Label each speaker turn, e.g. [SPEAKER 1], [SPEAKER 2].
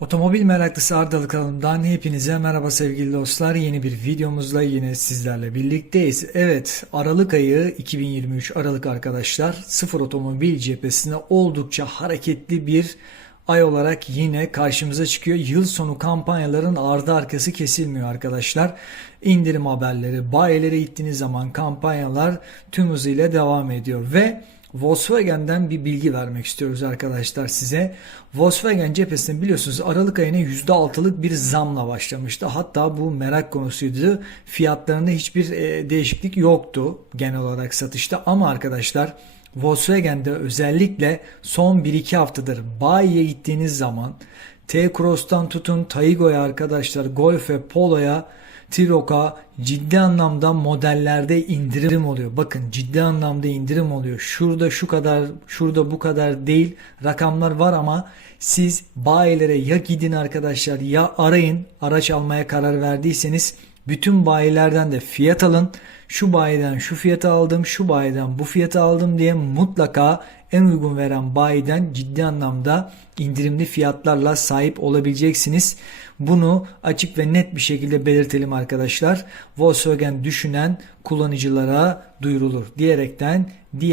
[SPEAKER 1] Otomobil meraklısı Ardalı kanalımdan hepinize merhaba sevgili dostlar. Yeni bir videomuzla yine sizlerle birlikteyiz. Evet Aralık ayı 2023 Aralık arkadaşlar sıfır otomobil cephesinde oldukça hareketli bir ay olarak yine karşımıza çıkıyor. Yıl sonu kampanyaların ardı arkası kesilmiyor arkadaşlar. İndirim haberleri, bayilere gittiğiniz zaman kampanyalar tüm hızıyla devam ediyor ve Volkswagen'den bir bilgi vermek istiyoruz arkadaşlar size. Volkswagen cephesinde biliyorsunuz Aralık ayına %6'lık bir zamla başlamıştı. Hatta bu merak konusuydu. Fiyatlarında hiçbir e, değişiklik yoktu genel olarak satışta ama arkadaşlar Volkswagen'de özellikle son 1-2 haftadır bayiye gittiğiniz zaman T-Cross'tan tutun Taygo'ya arkadaşlar Golf'e, Polo'ya Tirok'a ciddi anlamda modellerde indirim oluyor. Bakın ciddi anlamda indirim oluyor. Şurada şu kadar, şurada bu kadar değil. Rakamlar var ama siz bayilere ya gidin arkadaşlar ya arayın. Araç almaya karar verdiyseniz bütün bayilerden de fiyat alın. Şu bayiden şu fiyata aldım, şu bayiden bu fiyata aldım diye mutlaka en uygun veren bayiden ciddi anlamda indirimli fiyatlarla sahip olabileceksiniz. Bunu açık ve net bir şekilde belirtelim arkadaşlar. Volkswagen düşünen kullanıcılara duyurulur diyerekten diğer